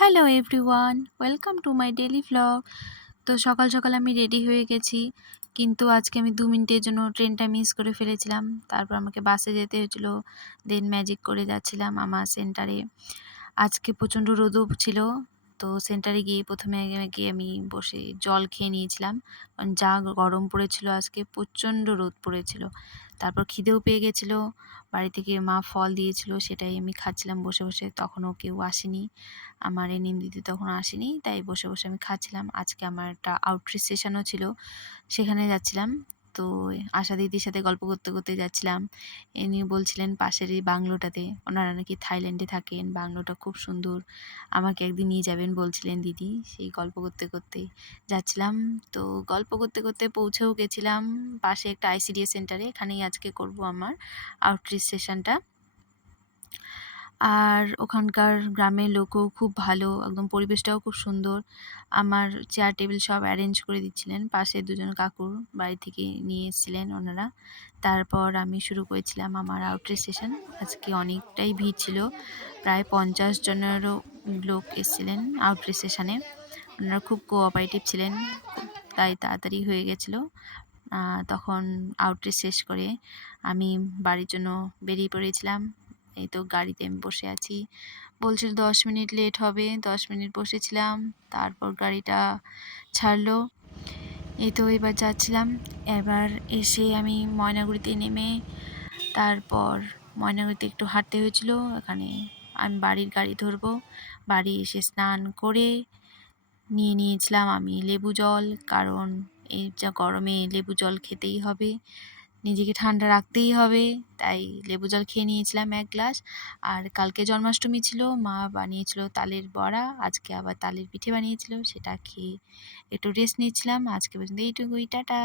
Hello everyone, welcome to my daily vlog. তো সকাল সকাল আমি রেডি হয়ে গেছি, কিন্তু আজকে আমি 2 মিনিটের জন্য ট্রেনটা মিস করে ফেলেছিলাম। তারপর আমাকে বাসে যেতে হয়েছিল, দেন ম্যাজিক করে যাচ্ছিলাম আমার সেন্টারে। আজকে প্রচণ্ড রোদও ছিল, তো সেন্টারে গিয়ে প্রথমে গিয়ে আমি বসে জল খেয়ে নিয়েছিলাম, কারণ যা গরম পড়েছিল, আজকে প্রচণ্ড রোদ পড়েছিল। তারপর খিদেও পেয়ে গেছিলো, বাড়ি থেকে মা ফল দিয়েছিল, সেটাই আমি খাচ্ছিলাম বসে বসে। তখনও কেউ আসেনি, আমার এনিম দিদি তখনও আসেনি, তাই বসে বসে আমি খাচ্ছিলাম। আজকে আমার একটা আউটরিচ সেশনও ছিল, সেখানে যাচ্ছিলাম। তো আশা দিদির সাথে গল্প করতে করতে যাচ্ছিলাম। ইনি বলছিলেন পাশের এই বাংলোটাতে, ওনারা নাকি থাইল্যান্ডে থাকেন, বাংলোটা খুব সুন্দর, আমাকে একদিন নিয়ে যাবেন বলছিলেন দিদি। সেই গল্প করতে করতে যাচ্ছিলাম। তো গল্প করতে করতে পৌঁছেও গেছিলাম পাশে একটা আইসিডিএস সেন্টারে। এখানেই আজকে করব আমার আউটরিচ সেশনটা। আর ওখানকার গ্রামের লোকও খুব ভালো, একদম পরিবেশটাও খুব সুন্দর। আমার চেয়ার টেবিল সব অ্যারেঞ্জ করে দিচ্ছিলেন, পাশে দুজন কাকুর বাড়ি থেকে নিয়ে এসেছিলেন ওনারা। তারপর আমি শুরু করেছিলাম আমার আউটরিচ সেশন। আজকে অনেকটাই ভিড় ছিল, প্রায় 50 জনেরও লোক এসেছিলেন আউটরিচ সেশনে। ওনারা খুব কোঅপারেটিভ ছিলেন, তাই তাড়াতাড়ি হয়ে গেছিলো। তখন আউটরিচ শেষ করে আমি বাড়ির জন্য বেরিয়ে পড়েছিলাম। এই তো গাড়িতে আমি বসে আছি, বলছিল 10 মিনিট লেট হবে, 10 মিনিট বসেছিলাম, তারপর গাড়িটা ছাড়লো। এই তো এবার যাচ্ছিলাম। এবার এসে আমি ময়নাগুড়িতে নেমে তারপর ময়নাগুড়িতে একটু হাঁটতে হয়েছিল, এখানে আমি বাড়ির গাড়ি ধরবো। বাড়ি এসে স্নান করে নিয়ে নিয়েছিলাম আমি লেবু জল, কারণ এই যা গরমে লেবু জল খেতেই হবে, নিজেকে ঠান্ডা রাখতেই হবে, তাই লেবু জল খেয়ে নিয়েছিলাম 1 গ্লাস। আর কালকে জন্মাষ্টমী ছিল, মা বানিয়েছিল তালের বড়া, আজকে আবার তালের পিঠে বানিয়েছিল, সেটা খেয়ে একটু রেস্ট নিচ্ছিলাম। আজকে পর্যন্ত এইটুকুই, টাটা।